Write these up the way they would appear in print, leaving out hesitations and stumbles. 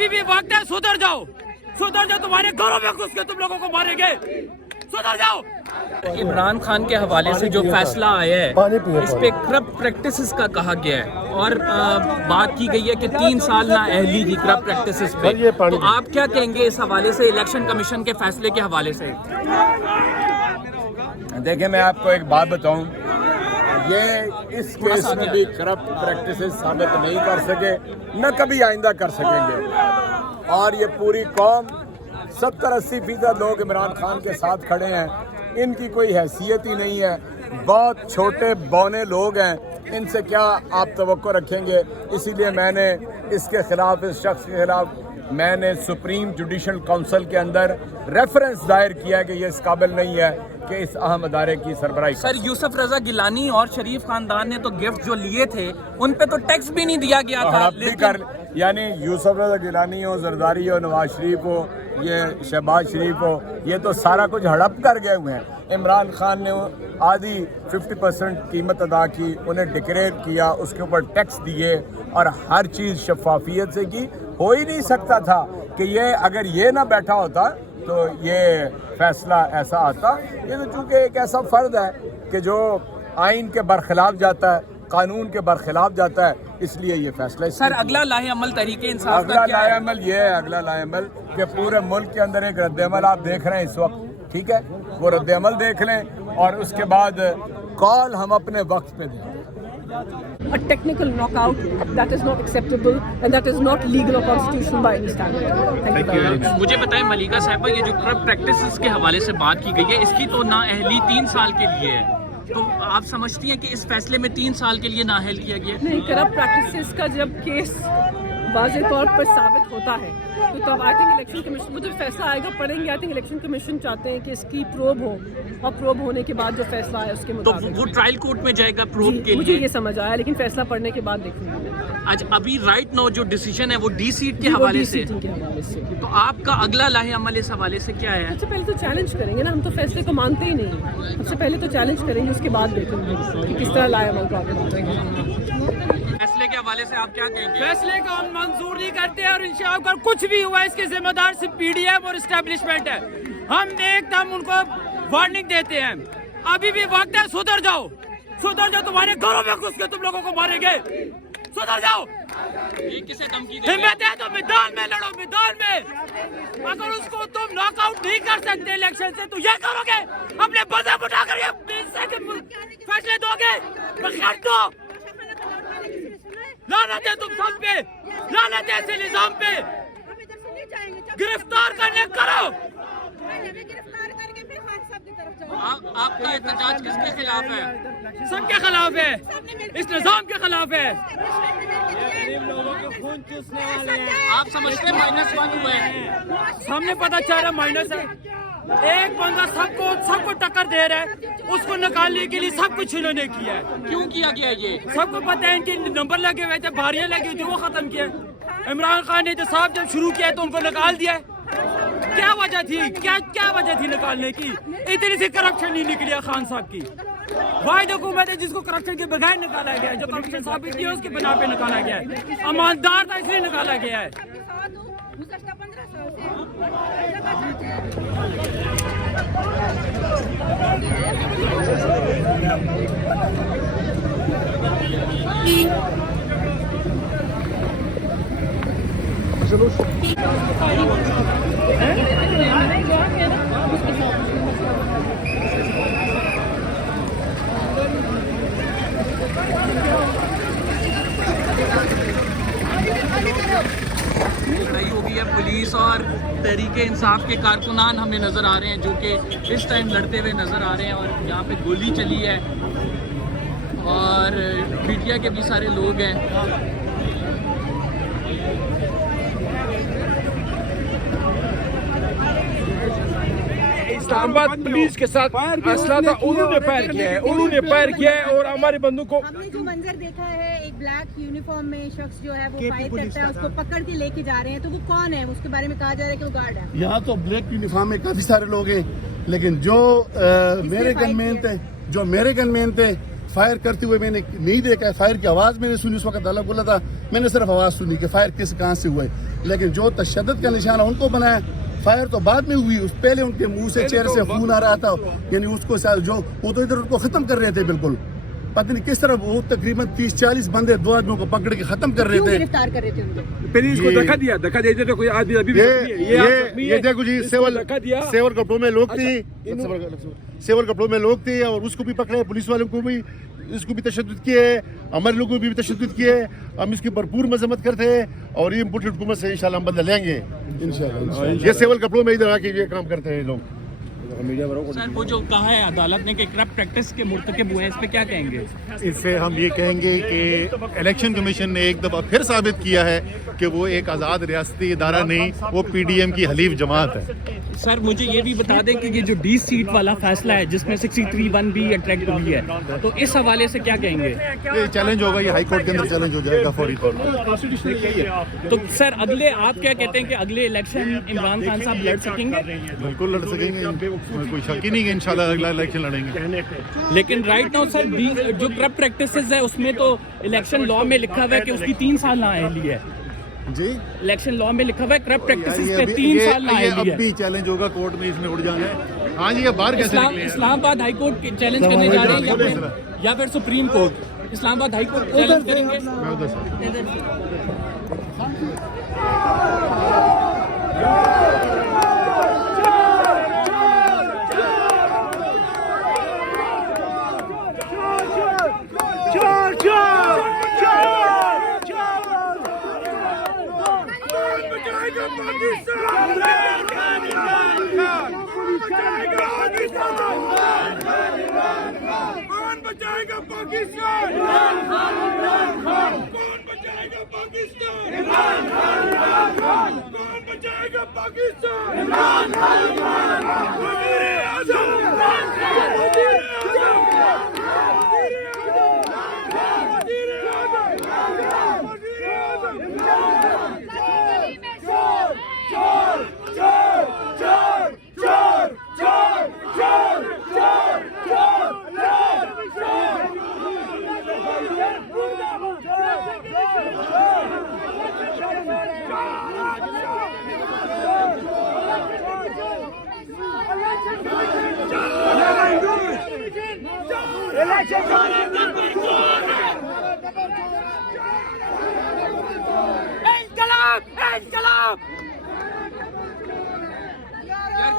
अभी भी वक्त है, सुधर जाओ, तुम्हारे घरों में घुस के तुम लोगों को मारेंगे, सुधर जाओ। इमरान खान के हवाले से जो फैसला आया है इस पे करप्ट प्रैक्टिसेस का कहा गया है और बात की गई है कि 3 साल ना अहली की करप्ट प्रैक्टिसेस पे, तो आप क्या कहेंगे इस हवाले से, इलेक्शन कमीशन के फैसले के हवाले से? देखिए, मैं आपको एक बात बताऊं, ये इस केस में भी करप्ट प्रैक्टिसेस साबित नहीं कर सके, न कभी आइंदा कर सकेंगे। और ये पूरी कौम 70-80% लोग इमरान खान के साथ खड़े हैं, इनकी कोई हैसियत ही नहीं है, बहुत छोटे बौने लोग हैं, इनसे क्या आप तवक्को रखेंगे। इसीलिए मैंने इसके खिलाफ, इस शख्स के खिलाफ मैंने सुप्रीम जुडिशल काउंसिल के अंदर रेफरेंस दायर किया कि ये इस काबिल नहीं है कि इस अहम अदारे की सरबराही। सर, यूसुफ रजा गिलानी और शरीफ खानदान ने तो गिफ्ट जो लिए थे उन पे तो टैक्स भी नहीं दिया गया था, लेकिन यानी यूसुफ रजा गिलानी हो, जरदारी हो, नवाज शरीफ हो, ये शहबाज शरीफ हो, ये तो सारा कुछ हड़प कर गए हुए हैं। इमरान खान ने आधी 50% कीमत अदा की, उन्हें डिक्लेयर किया, उसके ऊपर टैक्स दिए और हर चीज़ शफाफियत से की। हो ही नहीं सकता था कि ये, अगर ये ना बैठा होता तो ये फैसला ऐसा आता। ये तो चूँकि एक ऐसा फ़र्द है कि जो आइन के बरखिलाफ जाता है, कानून के बरखिलाफ जाता है, इसलिए ये फैसला। सर, अगला लाहे-अमल तहरीके इंसाफ अगला लाहे-अमल ये है, अगला लाहे-अमल कि पूरे मुल्क के अंदर एक रद्द-ए-अमल आप देख रहे हैं इस वक्त, ठीक है, वो रद्द-ए-अमल देख लें और उसके बाद कॉल हम अपने वक्त पे दें। A technical knockout that is not acceptable and that is not legal or constitutional by any standard. Thank you very much. मुझे बताएं मलिका साहिबा, ये जो करप्ट प्रैक्टिसेस के हवाले से बात की गई है, इसकी तो नाअहली 3 साल के लिए है, तो आप समझती हैं कि इस फैसले में 3 साल के लिए नाअहल किया गया? नहीं, करप्ट प्रैक्टिसेस का जब केस वाज़े तौर पर साबित होता है तो तब आई थिंक इलेक्शन कमीशन, वो जो फैसला आएगा पढ़ेंगे, आई थिंक इलेक्शन कमीशन चाहते हैं कि इसकी प्रोब हो और प्रोब होने के बाद जो फैसला आए उसके मुताबिक तो वो ट्रायल कोर्ट में जाएगा प्रोब के लिए। मुझे ये समझ आया, लेकिन फैसला पढ़ने के बाद देखेंगे। आज अभी राइट नाउ जो डिसीजन है वो डी सीट के हवाले से, तो आपका अगला लाहे अमल इस हवाले से क्या है? सबसे पहले तो चैलेंज करेंगे ना, हम तो फैसले को मानते ही नहीं, सबसे पहले तो चैलेंज करेंगे, उसके बाद देखेंगे कि किस तरह लाए अमल को आगे बढ़ाएंगे। फैसले के हवाले से आप क्या कहेंगे? फैसले को हम मंजूर नहीं करते और इंशाअल्लाह अगर कुछ भी हुआ इसके जिम्मेदार सिर्फ पीडीएम और एस्टेब्लिशमेंट है। हम एकदम उनको वार्निंग देते हैं, अभी भी वक्त है, सुधर जाओ, तुम्हारे घरों में घुस के तुम लोगों को मारेंगे, सुधर जाओ। ये किसे धमकी दे? हिम्मत है तो मैदान में लड़ो, मैदान में। अगर उसको तुम नॉकआउट नहीं कर सकते इलेक्शन से तो ये करोगे, अपने बदन उठाकर ये 20 सेकंड फैसले दोगे, कर दो। लानत है तुम सब पे, लानत है ऐसे निजाम पे। गिरफ्तार करने करो। आपका एहतजाज किसके खिलाफ है? सबके खिलाफ है, इस निजाम के खिलाफ है। आप समझते हैं -1 हुए हैं? सामने पता चल रहा माइनस है। एक बंदा सबको टक्कर दे रहा है, उसको निकालने के लिए सब कुछ इन्होंने किया है। क्यों किया गया ये? सबको पता है इनके नंबर लगे हुए थे, बारियां लगी हुई थी, वो खत्म किया। इमरान खान ने जो साहब जब शुरू किया तो उनको निकाल दिया। क्या वजह थी, क्या वजह थी निकालने की? इतनी सी करप्शन नहीं निकली है खान साहब की। वाहिद हुकूमत है जिसको करप्शन के बगैर निकाला गया है, जो करप्शन साबित किया उसके बिना पे निकाला गया है। ईमानदार था इसलिए निकाला गया है। लड़ाई हो गई है, पुलिस और तहरीके इंसाफ के कारकुनान हमें नज़र आ रहे हैं जो कि इस टाइम लड़ते हुए नज़र आ रहे हैं और यहाँ पे गोली चली है और मीडिया के भी सारे लोग हैं। इस्लामाबाद पुलिस के साथ असला था, उन्होंने फायर किया है और हमारे बंदूक को। हमने जो मंजर देखा है, एक ब्लैक यूनिफॉर्म में शख्स जो है वो फायर करता है, उसको पकड़ के लेके जा रहे हैं, तो वो कौन है? उसके बारे में कहा जा रहा है कि वो गार्ड है। यहाँ तो ब्लैक यूनिफॉर्म में काफी सारे लोग हैं, लेकिन जो मेरे गनमैन थे फायर करते हुए मैंने नहीं देखा है। फायर की आवाज़ मैंने सुनी, उस वक्त अलग बोला था, मैंने सिर्फ आवाज़ सुनी कि फायर कहाँ से हुआ है। लेकिन जो तशद्दुद का निशाना उनको बनाया, फायर तो बाद में हुई, उस पहले उनके मुंह से चेहरे से खून आ रहा था, यानी उसको जो वो तो इधर उनको खत्म कर रहे थे बिल्कुल, पता नहीं किस तरह वो तकरीबन 30-40 बंदे 2 आदमियों को पकड़ के खत्म कर रहे थे। गिरफ्तार कर रहे थे उनको? पुलिस को धक्का दिया तो कोई आदमी अभी भी ये देखो जी, सेवल कपड़ों में लोग थे, सेवल कपड़ों में लोग थे और उसको भी पकड़े, पुलिस वालों को भी, इसको भी तशद्दुद किए, हमारे लोगों को भी तशद्दुद किए। हम इसकी भरपूर मजम्मत करते हैं और ये इम्पोर्टेड हुकूमत से इंशाल्लाह हम बदला लेंगे इंशाल्लाह। ये सेवल कपड़ों में इधर आके ये काम करते हैं लोग। सर वो जो कहा है अदालत ने कि करप्ट प्रैक्टिस के मुर्तकिब हुए हैं, इस पे क्या कहेंगे? इससे हम ये कहेंगे कि इलेक्शन कमीशन ने एक दफ़ा फिर साबित किया है कि वो एक आज़ाद रियासती इदारा नहीं, वो PDM की हलीफ जमात है। सर मुझे ये भी बता दें कि ये जो 20 सीट वाला फैसला है जिसमें 63(1) भी अट्रैक्ट हुई है, तो इस हवाले से क्या कहेंगे? ये चैलेंज होगा, ये हाई कोर्ट के अंदर चैलेंज हो जाएगा फौरी तौर पर। तो सर अगले आप क्या कहते हैं कि अगले इलेक्शन इमरान खान साहब लड़ सकेंगे? बिल्कुल लड़ सकेंगे, कोई शक ही नहीं कि इंशाल्लाह अगला इलेक्शन लड़ेंगे। लेकिन राइट नाउ सर जो करप्ट प्रैक्टिसेस है उसमें तो इलेक्शन लॉ में लिखा हुआ है कि उसकी 3 साल नाअहली है जी। इलेक्शन लॉ में लिखा हुआ है करप्ट प्रैक्टिसेस पे 3 साल नाअहली है। अब भी चैलेंज होगा कोर्ट में, इसमें उड़ जाना है। हाँ जी, ये बाहर कैसे निकले? इस्लामाबाद हाई कोर्ट चैलेंज करने जा रहे हैं या फिर supreme court? Islamabad high court challenge करेंगे। मैं उधर से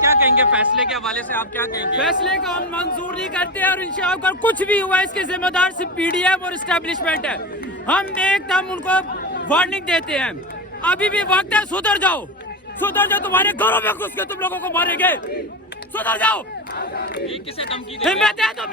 क्या कहेंगे फैसले के हवाले से? आप क्या कहेंगे? फैसले को हम मंजूर नहीं करते और इंशाअल्लाह अगर कुछ भी हुआ इसके जिम्मेदार सिर्फ PDM और एस्टेब्लिशमेंट है। हम एकदम उनको वार्निंग देते हैं, अभी भी वक्त है, सुधर जाओ, तुम्हारे घरों में घुस के तुम लोगों को मारेंगे, सुधर जाओ। किसे धमकी दे रहे हैं? हिम्मत है तो